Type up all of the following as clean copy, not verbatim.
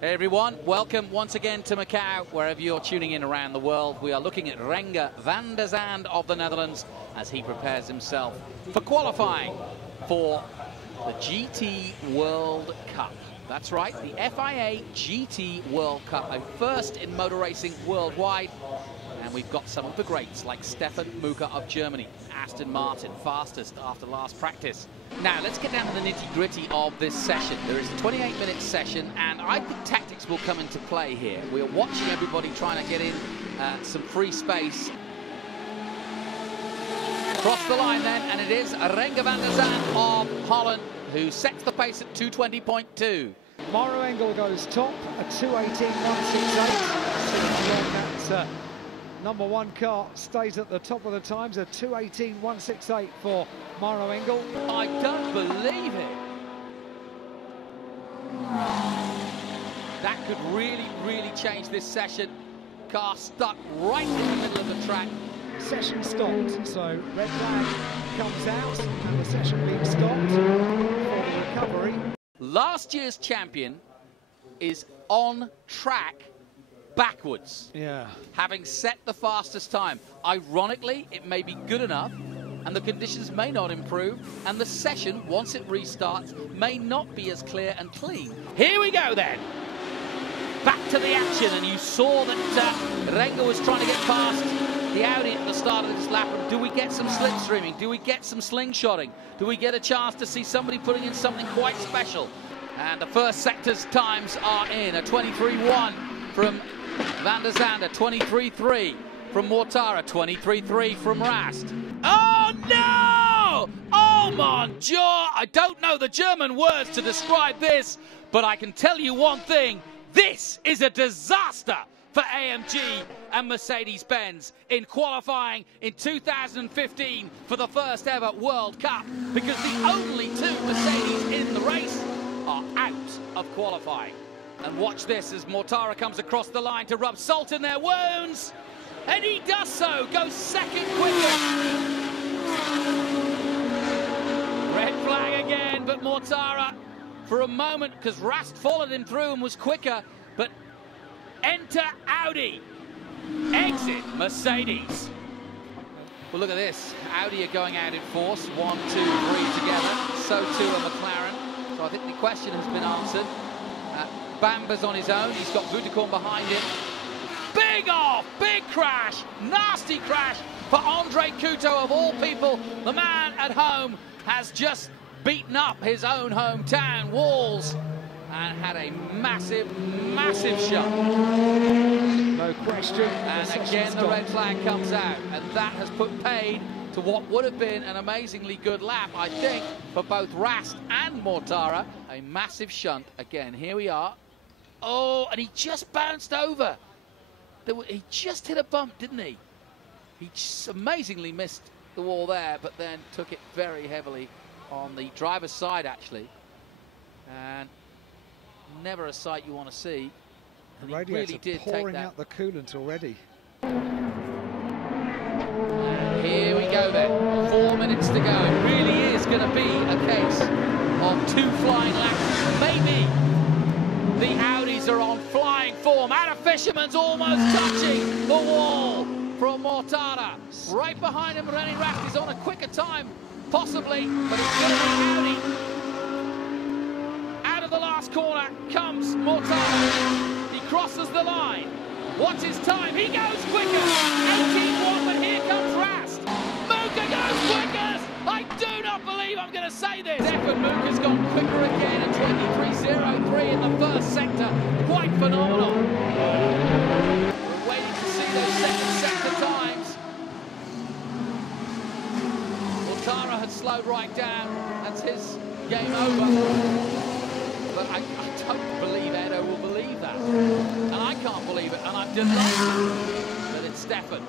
Hey everyone, welcome once again to Macau, wherever you're tuning in around the world. We are looking at Engel van der Zande of the Netherlands as he prepares himself for qualifying for the GT World Cup. That's right, the FIA GT World Cup, a first in motor racing worldwide. And we've got some of the greats like Stefan Mücke of Germany, Aston Martin, fastest after last practice. Now, let's get down to the nitty-gritty of this session. There is a 28-minute session, and I think tactics will come into play here. We're watching everybody trying to get in some free space. Cross the line then, and it is Engel van der Zande of Holland who sets the pace at 2:20.2. Mauro Engel goes top at 2:18.168. That number one car stays at the top of the times, a 2:18.168 for Mauro Engel. I don't believe it. That could really change this session. Car stuck right in the middle of the track. Session stopped, so red flag comes out, and the session being stopped for the recovery. Last year's champion is on track backwards, having set the fastest time. Ironically, it may be good enough, and the conditions may not improve, and the session, once it restarts, may not be as clear and clean. Here we go then. Back to the action, and you saw that Engel was trying to get past the Audi at the start of this lap. Do we get some slipstreaming? Do we get some slingshotting? Do we get a chance to see somebody putting in something quite special? And the first sector's times are in. A 23.1 from Van der Zande, 23.3 from Mortara, 23.3 from Rast. Oh no! Oh mon Dieu! I don't know the German words to describe this, but I can tell you one thing. This is a disaster for AMG and Mercedes-Benz in qualifying in 2015 for the first ever World Cup, because the only two Mercedes in the race are out of qualifying. And watch this as Mortara comes across the line to rub salt in their wounds, and he does so, goes second quickest. Red flag again, but Mortara for a moment, because Rast followed him through and was quicker, but enter Audi, exit Mercedes. Well, look at this. Audi are going out in force. 1, 2, 3 together. So too are McLaren. So I think the question has been answered. Bamba's on his own. He's got Vutakorn behind him. Big off, big crash, nasty crash for Andre Couto of all people. The man at home has just beaten up his own hometown walls and had a massive shunt. No question. And again the red flag comes out, and that has put paid to what would have been an amazingly good lap, I think, for both Rast and Mortara. A massive shunt. Again, here we are. Oh, and he just bounced over. He just hit a bump, didn't he? He just amazingly missed the wall there, but then took it very heavily on the driver's side, actually. And never a sight you want to see. And the radiator really did pouring out the coolant already. And here we go then. 4 minutes to go. It really is going to be a case of 2 flying laps. Maybe the Audis are on flying form. Out of Fisherman's almost touching the wall from Mortara. Right behind him, René Rast is on a quicker time, possibly, but it's going to be Audi. Out of the last corner comes Mortara. He crosses the line. What's his time? He goes quicker. 18.1, but here comes Rast. Mücke goes quickest. I do not believe I'm going to say this. Stefan Mücke's gone quicker again at 23.03 in the first sector. Quite phenomenal. We're waiting to see those second sector times. Mortara had slowed right down. That's his game over. But I don't believe Edo will believe that. And I can't believe it. And I'm delighted that it's Stefan.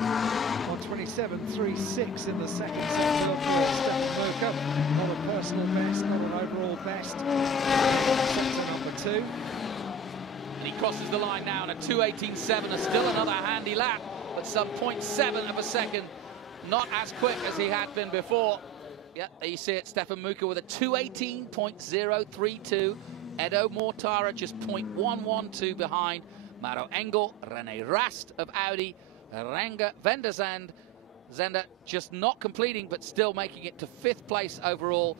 1:27.36 in the second sector for Stefan Mücke. Not a personal best, not an overall best. Sector number 2. And he crosses the line now in a 2:18.7. Still another handy lap, but some 0.7 of a second. Not as quick as he had been before. Yeah, there you see it, Stefan Mücke with a 2:18.032. Edo Mortara just 0.112 behind. Maro Engel, René Rast of Audi, Renger Venderzand. Zender just not completing, but still making it to 5th place overall.